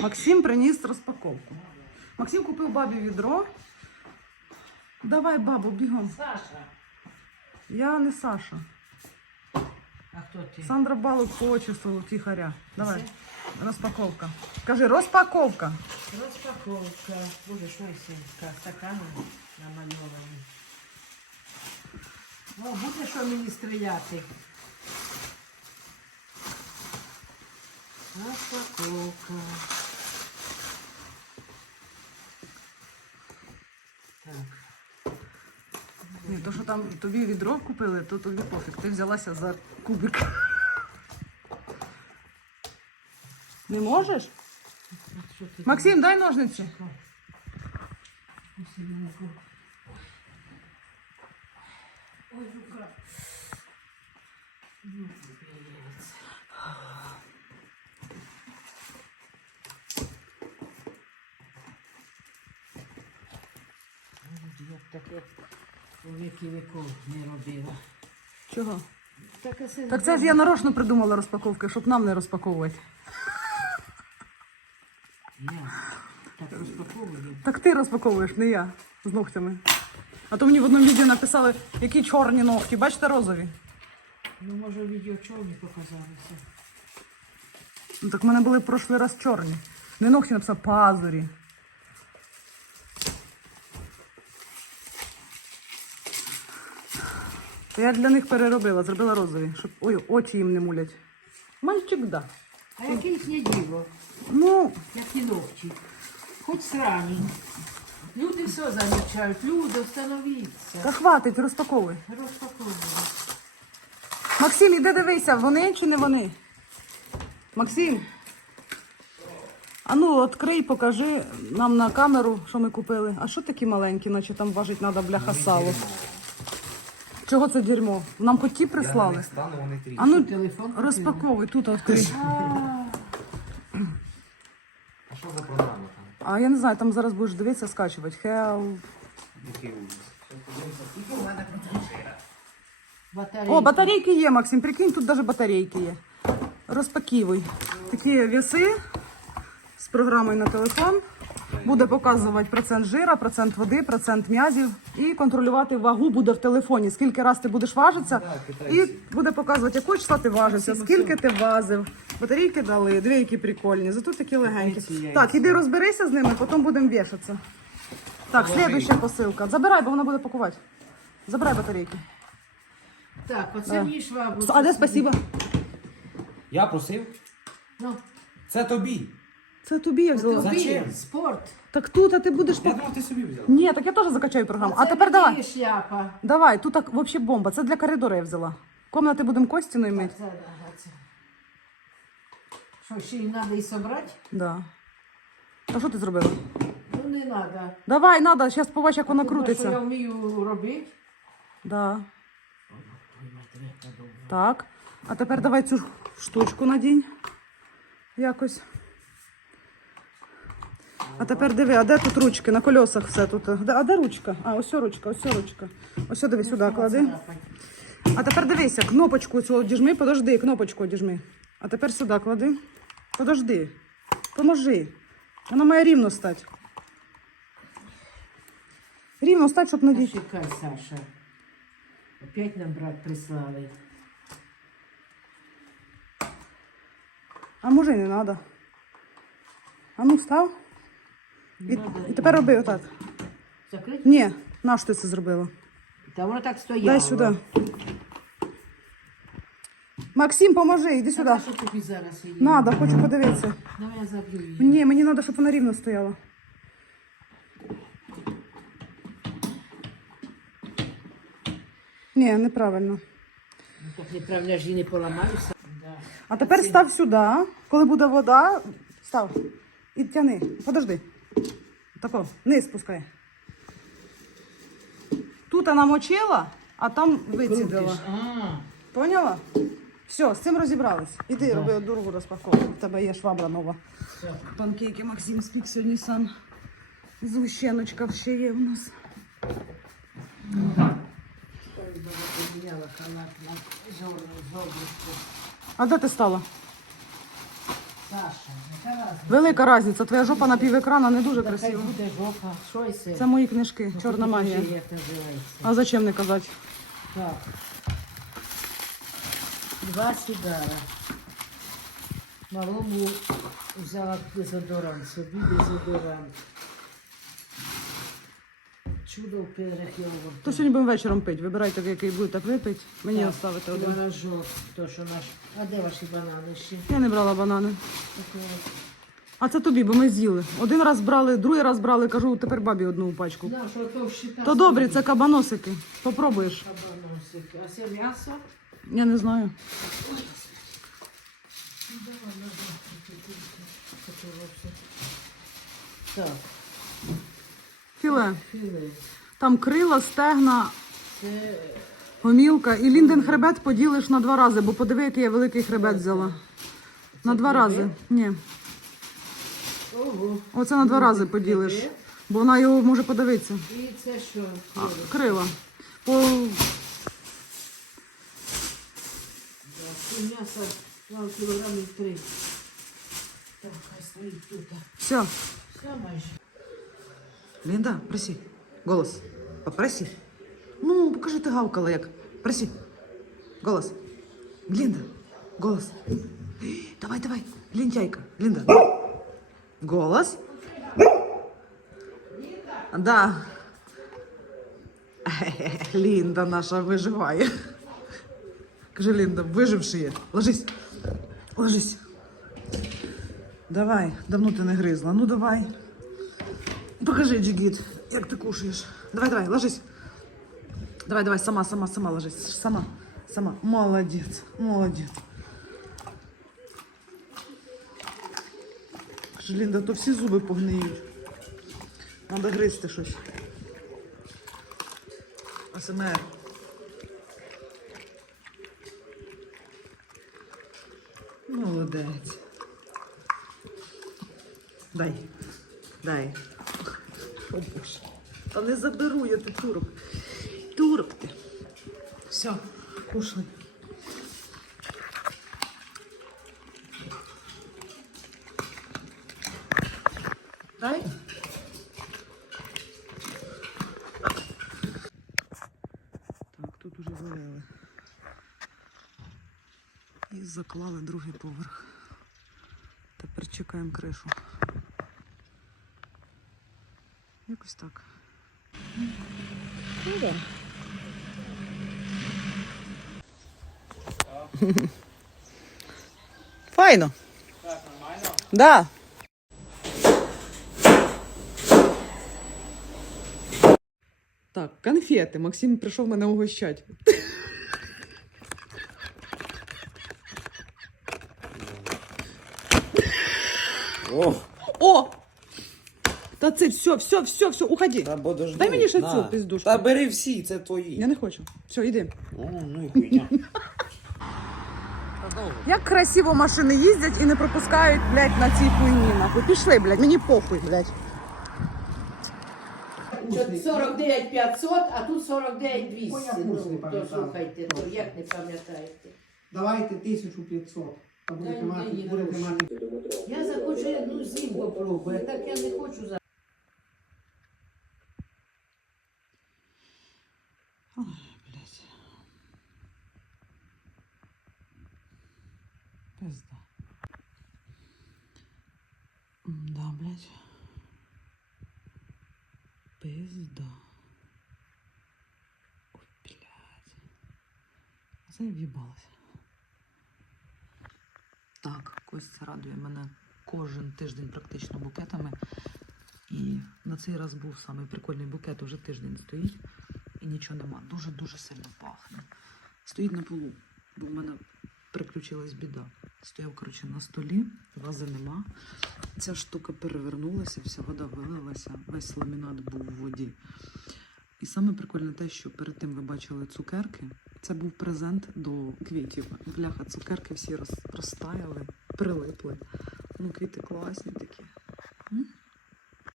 Максим приніс розпаковку. Максим купив бабі відро. Давай, бабу, бігом. Саша. Я не Саша. А хто ти? Сандра Балок по отчеству тихаря. Давай. Розпаковка. Кажи, розпаковка. Розпаковка. Боже, що сімка? Стакани намальовані. О, буде що мені стріляти. Розпаковка. Так. Ні, то, що там тобі відро купили, то тобі пофіг. Ти взялася за кубик. Не можеш? Максим, дай ножниці. Ось я можу. Ой, рука. Ну, капець. Ой, Я б таке у віки віков не робила. Чого? Так, а це Так це ж я нарочно придумала розпаковки, щоб нам не розпаковувати. Я так розпаковую. Так ти розпаковуєш, не я з ногтями. А то мені в одному відео написали, які чорні ногті. Бачите, розові. Ну, може, відео чорні показалися. Ну так в мене були в прошлий раз чорні. Не ногті написав пазурі. Я для них переробила, зробила розові, щоб ой, очі їм не мулять. Мальчик, да. А яке їхнє діло? Ну, Які ногті? Хоч срані. Люди все замічають. Люди, встановіться. та хватить, розпаковуй. Розпаковують. Максим, іди дивися, вони чи не вони? Максим. А ну, відкрий, покажи нам на камеру, що ми купили. А що такі маленькі, наче там важить треба бляха сало. Чого це дерьмо? Нам хоч ті Я на прислали. них стану, вони трішки. А ну, Телефон розпаковуй, тут відкрий. А що за програма там? А я не знаю, там зараз будеш дивитися, скачувати. Який ужас. Батарейки. О, батарейки є, Максим, прикинь, тут навіть батарейки є. Розпаківуй. Такі віси з програмою на телефон. Буде показувати процент жира, процент води, процент м'язів і контролювати вагу буде в телефоні. Скільки раз ти будеш важитися, і буде показувати, якого числа ти важився, скільки ти вазив. Батарейки дали, дві які прикольні, зато такі легенькі. Так, іди розберися з ними, потім будемо вішатися. Так, слідуюча посилка. Забирай, бо вона буде пакувати. Забирай батарейки. Так, оце мені швабру. А де спасибо? Я просив? Ну, Це тобі. Це тобі я взяла. Зачем? спорт. Так тут, а ти будеш. Я думав, ти собі взяв. Ні, так я теж закачаю програму. А тепер давай. шляпа. Давай, тут так взагалі бомба. Це для коридору я взяла. Комнати будемо Костіною мити. Це, ага, це. Що, ще й треба і собрати? Да. А що ти зробила? Ну, не треба. Давай, надо, зараз побач, як вона Що я крутиться. вмію робити? Да. Так. А тепер давай цю штучку надінь. Якось. А тепер диви, а де тут ручки? На кольосах все тут. А де ручка? А, ось ручка, ось ручка. Ось диви сюди клади. А тепер дивися, кнопочку цю одіжми, подожди, кнопочку одіжми. А тепер сюди клади. Подожди. Поможи. Вона має рівно стати. Рівно стати, щоб надіти. Чекай, Саша. Опять нам брат прислали. А може і не треба. А ну став. І, і тепер роби отак. Закрити? Ні, на що ти це зробила? Та воно так стояло. Дай сюди. Максим, поможи, йди сюди. Та що тобі зараз її? Надо, хочу подивитися. Давай я заб'ю її. Ні, мені треба, щоб вона рівно стояла. Ні, неправильно. Ну, так неправильно ж її не поламаюся. Да. А тепер став сюди. Коли буде вода, став. І тяни. Подожди. Тако, вниз спускай. Тут вона мочила, а там вицідила. Поняла? Все, з цим розібрались. Іди, роби другу розпаковку. У тебе є швабра нова. все. Панкейки Максим спік сьогодні сам. Згущеночка ще є в нас. А де ти стала? Велика різниця. Твоя жопа на пів екрана не дуже красива. це? Мої книжки, чорна магія. А зачем не казати? Так. Два сигара. Малому взяла дезодорант, собі дезодорант. Чудо в. То сьогодні будемо вечором пити. Вибирайте, який будете випити. Мені оставити один. Творожок, то що наш. А де ваші банани ще? Я не брала банани. Такого. А це тобі, бо ми з'їли. Один раз брали, другий раз брали, кажу, тепер бабі одну пачку. Да, що то щита. То добрі, це кабаносики. Попробуєш. Кабаносики. А це м'ясо? Я не знаю. Так, Філе. Там крила, стегна, гомілка. І лінден хребет поділиш на два рази, бо подиви, який я великий хребет взяла. На два рази. Ні. Оце на два рази поділиш. Бо вона його може подивитися. І це що? А, крила. По... М'ясо кілограмів три. Так, хай стоїть тут. Все. Все майже. Лінда, проси. Голос. Попроси. Ну, покажи, ти гавкала як. Проси. Голос. Лінда. Голос. Давай, давай. Лентяйка. Лінда. Голос. Да. Лінда наша виживає. Кажи, Лінда, виживши є. Ложись. Ложись. Давай, давно ти не гризла. Ну давай. Покажи, Джигіт, як ти кушаєш. Давай, давай, ложись. Давай, давай, сама, сама, сама ложись. Сама, сама. Молодець, молодець. Каже, Лінда, то всі зуби погниють. Надо гризти щось. АСМР. Молодець. Дай. Дай. О Боже. Та не заберу я ти турок. Турок ти. Все, ушли. Дай. Так, тут уже завели. І заклали другий поверх. Тепер чекаємо кришу. Якось так. Файно. Так, нормально? Да. Так, конфети. Максим прийшов мене угощати. О, О! Та це все, все, все, все, уходи. та подожди. Дай мені ще цю піздушку. Та бери всі, це твої. Я не хочу. Все, йди. О, ну і хуйня. Як красиво машини їздять і не пропускають, блядь, на цій хуйні. Нахуй. Пішли, блядь, мені похуй, блядь. 49 500, а тут 49 200. Ой, я курс не Ну, то пам'ятаю. слухайте, то як не пам'ятаєте? Давайте 1500. Та будете мати, будете мати. Я захочу одну зім попробую, а так я не хочу за. Ой, блядь. Пизда. Да, блядь. Пизда. Ой, блядь. Це я в'їбалася. Так, Костя радує мене кожен тиждень практично букетами. І на цей раз був самий прикольний букет, уже тиждень стоїть і нічого нема. Дуже-дуже сильно пахне. Стоїть на полу, бо в мене приключилась біда. Стояв, коротше, на столі, вази нема. Ця штука перевернулася, вся вода вилилася, весь ламінат був у воді. І саме прикольне те, що перед тим ви бачили цукерки. Це був презент до квітів. Бляха, цукерки всі розтаяли, прилипли. Ну, квіти класні такі.